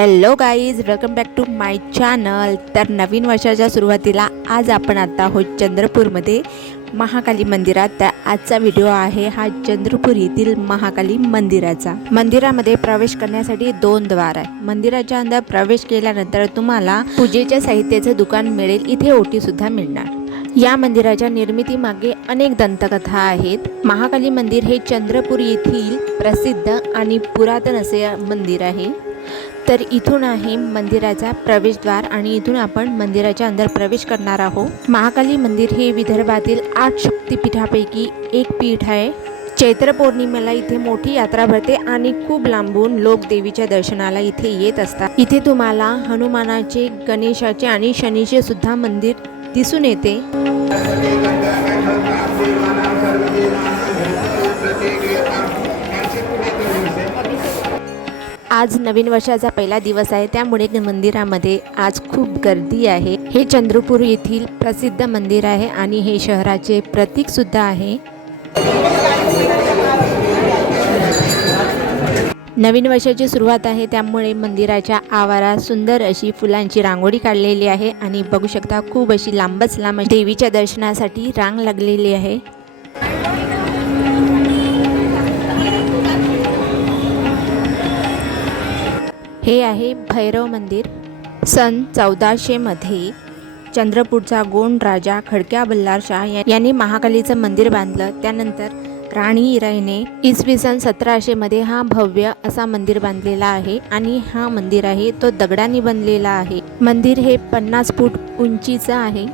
Hello guys welcome back to my channel तर नवीन वर्षाच्या सुरुवातीला आज आपण आता आहोत चंद्रपूरमध्ये महाकाली मंदिरात. तर आजचा व्हिडिओ आहे हा चंद्रपूर येथील महाकाली मंदिराचा. मंदिरामध्ये प्रवेश करण्यासाठी दोन द्वार आहे. मंदिराच्या अंदर प्रवेश केल्यानंतर तुम्हाला पूजेच्या साहित्याचं दुकान मिळेल. इथे ओटी सुद्धा मिळणार. या मंदिराच्या निर्मितीमागे अनेक दंतकथा आहेत. महाकाली मंदिर हे चंद्रपूर येथील प्रसिद्ध आणि पुरातन असे मंदिर आहे. तर इथून आहे मंदिराचा प्रवेशद्वार आणि इथून आपण मंदिराच्या अंदर प्रवेश करणार आहोत. महाकाली मंदिर हे विदर्भातील आठ शक्तिपीठापैकी एक पीठ आहे. चैत्र पौर्णिमेला इथे मोठी यात्रा भरते आणि खूप लांबून लोक देवीच्या दर्शनाला इथे येत असतात. इथे तुम्हाला हनुमानाचे गणेशाचे आणि शनीचे सुद्धा मंदिर दिसून येते. आज नवीन वर्षाचा पहिला दिवस आहे. त्यामुळे मंदिरामध्ये आज खूप गर्दी आहे. हे चंद्रपूर येथील प्रसिद्ध मंदिर आहे आणि हे शहराचे प्रतीक सुद्धा आहे. नवीन वर्षाची सुरुवात आहे. त्यामुळे मंदिराच्या आवारात सुंदर अशी फुलांची रांगोळी काढलेली आहे आणि बघू शकता खूप अशी लांबच लांब देवीच्या दर्शनासाठी रांग लागलेली आहे. हे आहे भैरव मंदिर. सन चौदाशेमध्ये चंद्रपूरचा गोंड राजा खडक्या बल्लारशाह यांनी महाकालीचं मंदिर बांधलं. त्यानंतर राणी इराईने इसवी सन सतराशेमध्ये हा भव्य असा मंदिर बांधलेला आहे आणि हा मंदिर आहे तो दगडांनी बनलेला आहे. मंदिर हे पन्नास फूट उंचीचं आहे.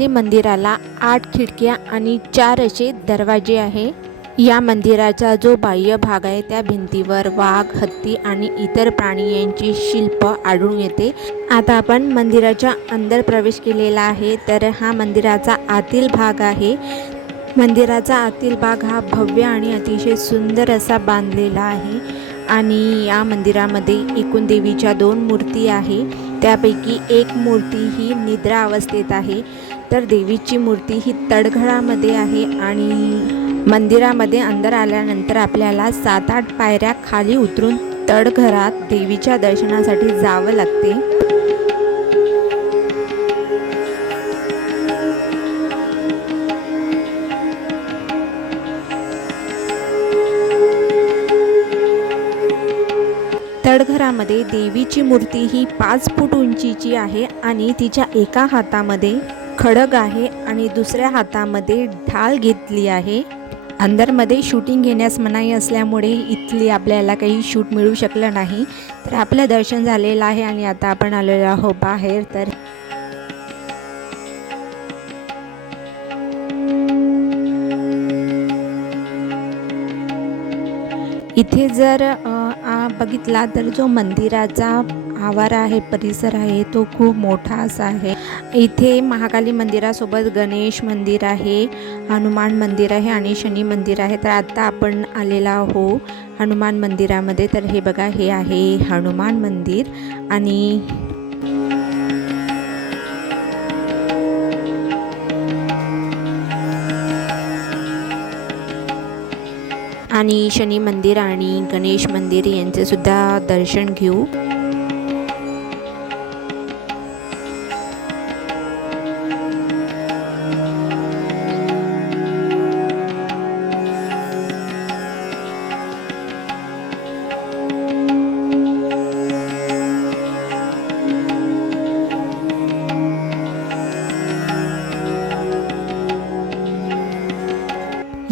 महाकाली मंदिराला आठ खिडक्या आणि चार असे दरवाजे आहे. या मंदिराचा जो बाह्य भाग आहे त्या भिंतीवर वाघ हत्ती आणि इतर प्राणी यांची शिल्प आढळून येते. आता आपण मंदिराच्या अंदर प्रवेश केलेला आहे तर हा मंदिराचा आतील भाग आहे. मंदिराचा आतील भाग हा भव्य आणि अतिशय सुंदर असा बांधलेला आहे आणि या मंदिरामध्ये एकूण देवीच्या दोन मूर्ती आहे. त्यापैकी एक मूर्ती ही निद्रा अवस्थेत आहे. तर देवीची मूर्ती ही तडघडामध्ये आहे आणि मंदिरामध्ये अंदर आल्यानंतर आपल्याला सात आठ पायऱ्या खाली उतरून तडघरात देवीच्या दर्शनासाठी जावं लागते. तडघरामध्ये देवीची मूर्ती ही पाच फूट उंचीची आहे आणि तिच्या एका हातामध्ये खडग आहे आणि दुसऱ्या हातामध्ये ढाल घेतली आहे. अंदरमध्ये शूटिंग घेण्यास मनाई असल्यामुळे इथली आपल्याला काही शूट मिळू शकलं नाही. तर आपलं दर्शन झालेलं आहे आणि आता आपण आलेलो आहोत बाहेर. तर इथे जर बघितला तर जो मंदिराचा आवार आहे परिसर आहे तो खूप मोठा असा आहे. इथे महाकाली मंदिरासोबत गणेश मंदिर आहे हनुमान मंदिर आहे आणि शनी मंदिर आहे. तर आत्ता आपण आलेला आहो हनुमान मंदिरामध्ये. तर हे बघा हे आहे हनुमान मंदिर आणि आणि शनी मंदिर आणि गणेश मंदिर यांचे सुद्धा दर्शन घेऊ.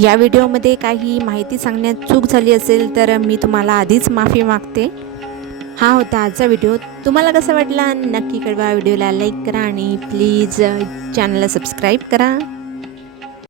या व्हिडिओमध्ये काही माहिती सांगण्यात चूक झाली असेल तर मी तुम्हाला आधीच माफी मागते. हा होता आजचा व्हिडिओ. तुम्हाला कसा वाटला नक्की कळवा. व्हिडिओला लाईक करा आणि प्लीज चॅनलला सबस्क्राईब करा.